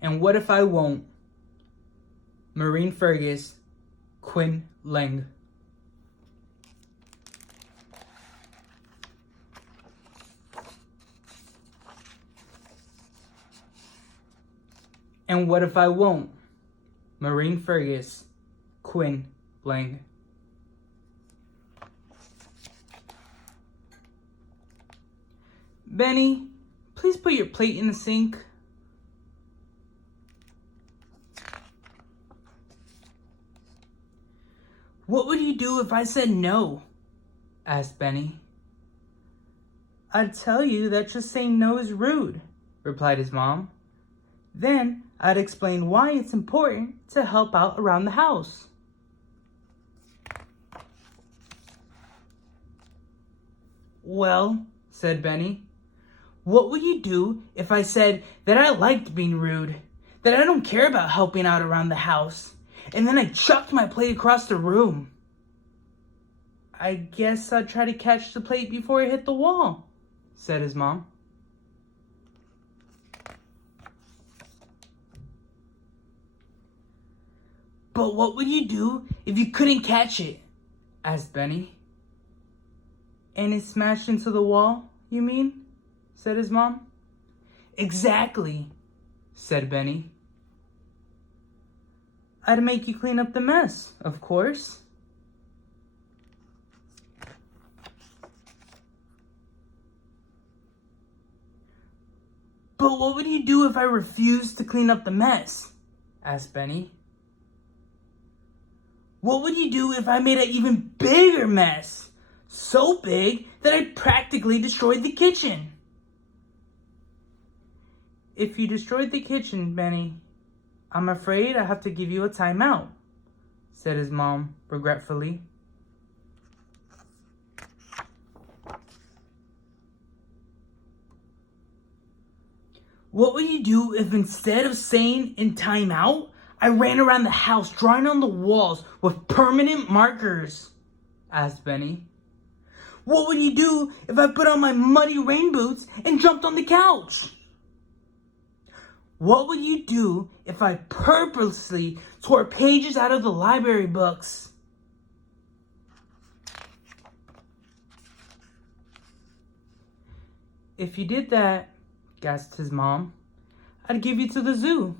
And what if I won't? Maureen Fergus, Quinn Lang. And what if I won't? Maureen Fergus, Quinn Lang. Benny, please put your plate in the sink. What would you do if I said no? Asked Benny. I'd tell you that just saying no is rude, replied his mom. Then I'd explain why it's important to help out around the house. Well, said Benny, what would you do if I said that I liked being rude, that I don't care about helping out around the house, and then I chucked my plate across the room? I guess I'd try to catch the plate before it hit the wall, said his mom. But what would you do if you couldn't catch it? Asked Benny. And it smashed into the wall, you mean? Said his mom. Exactly, said Benny. I'd make you clean up the mess, of course. But what would you do if I refused to clean up the mess? Asked Benny. What would you do if I made an even bigger mess? So big that I practically destroyed the kitchen. If you destroyed the kitchen, Benny, I'm afraid I have to give you a timeout, said his mom regretfully. What would you do if instead of saying in timeout, I ran around the house drawing on the walls with permanent markers? Asked Benny. What would you do if I put on my muddy rain boots and jumped on the couch? What would you do if I purposely tore pages out of the library books? If you did that, gasped his mom, I'd give you to the zoo.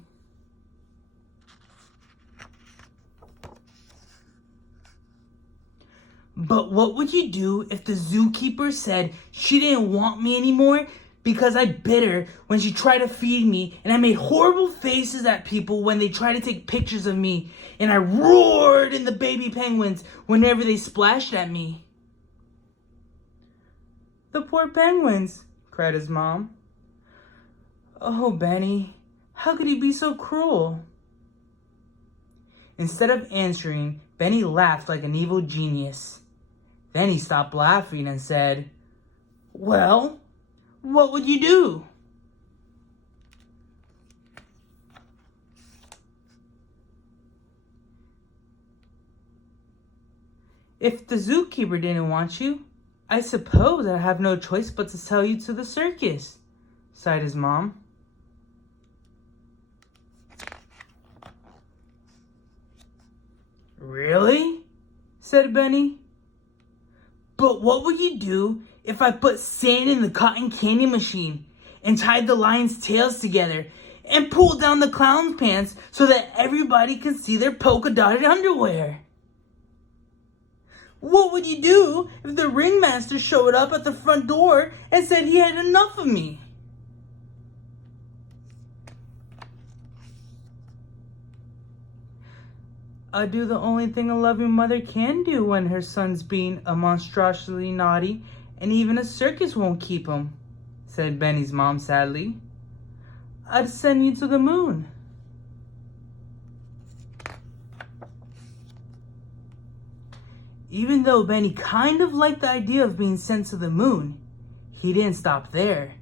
But what would you do if the zookeeper said she didn't want me anymore because I bit her when she tried to feed me, and I made horrible faces at people when they tried to take pictures of me, and I roared in the baby penguins whenever they splashed at me? The poor penguins, cried his mom. Oh, Benny, how could he be so cruel? Instead of answering, Benny laughed like an evil genius. Then he stopped laughing and said, Well, what would you do? If the zookeeper didn't want you, I suppose I have no choice but to sell you to the circus, sighed his mom. Really? Said Benny. But what would you do if I put sand in the cotton candy machine and tied the lions' tails together and pulled down the clown's pants so that everybody can see their polka-dotted underwear? What would you do if the ringmaster showed up at the front door and said he had enough of me? I'd do the only thing a loving mother can do when her son's being a monstrously naughty, and even a circus won't keep him, said Benny's mom sadly. I'd send you to the moon. Even though Benny kind of liked the idea of being sent to the moon, he didn't stop there.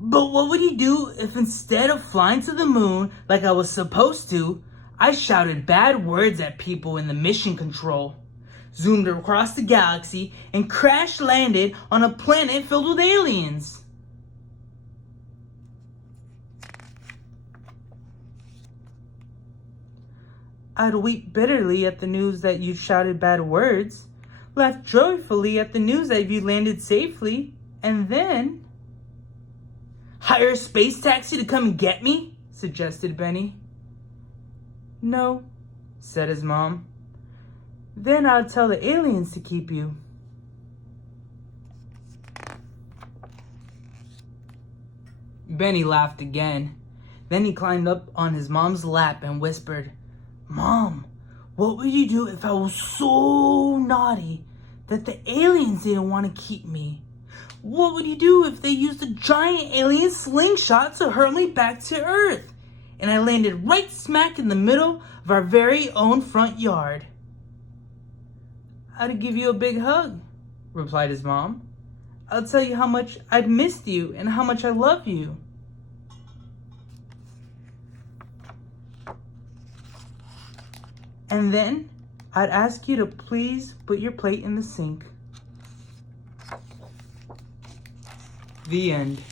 But what would he do if instead of flying to the moon like I was supposed to, I shouted bad words at people in the mission control, zoomed across the galaxy, and crash landed on a planet filled with aliens? I'd weep bitterly at the news that you shouted bad words, laugh joyfully at the news that you landed safely, and then... Hire a space taxi to come and get me? Suggested Benny. No, said his mom. Then I'd tell the aliens to keep you. Benny laughed again. Then he climbed up on his mom's lap and whispered, Mom, what would you do if I was so naughty that the aliens didn't want to keep me? What would you do if they used a giant alien slingshot to hurl me back to Earth and I landed right smack in the middle of our very own front yard? I'd give you a big hug, replied his mom. I'll tell you how much I'd missed you and how much I love you. And then I'd ask you to please put your plate in the sink. The end.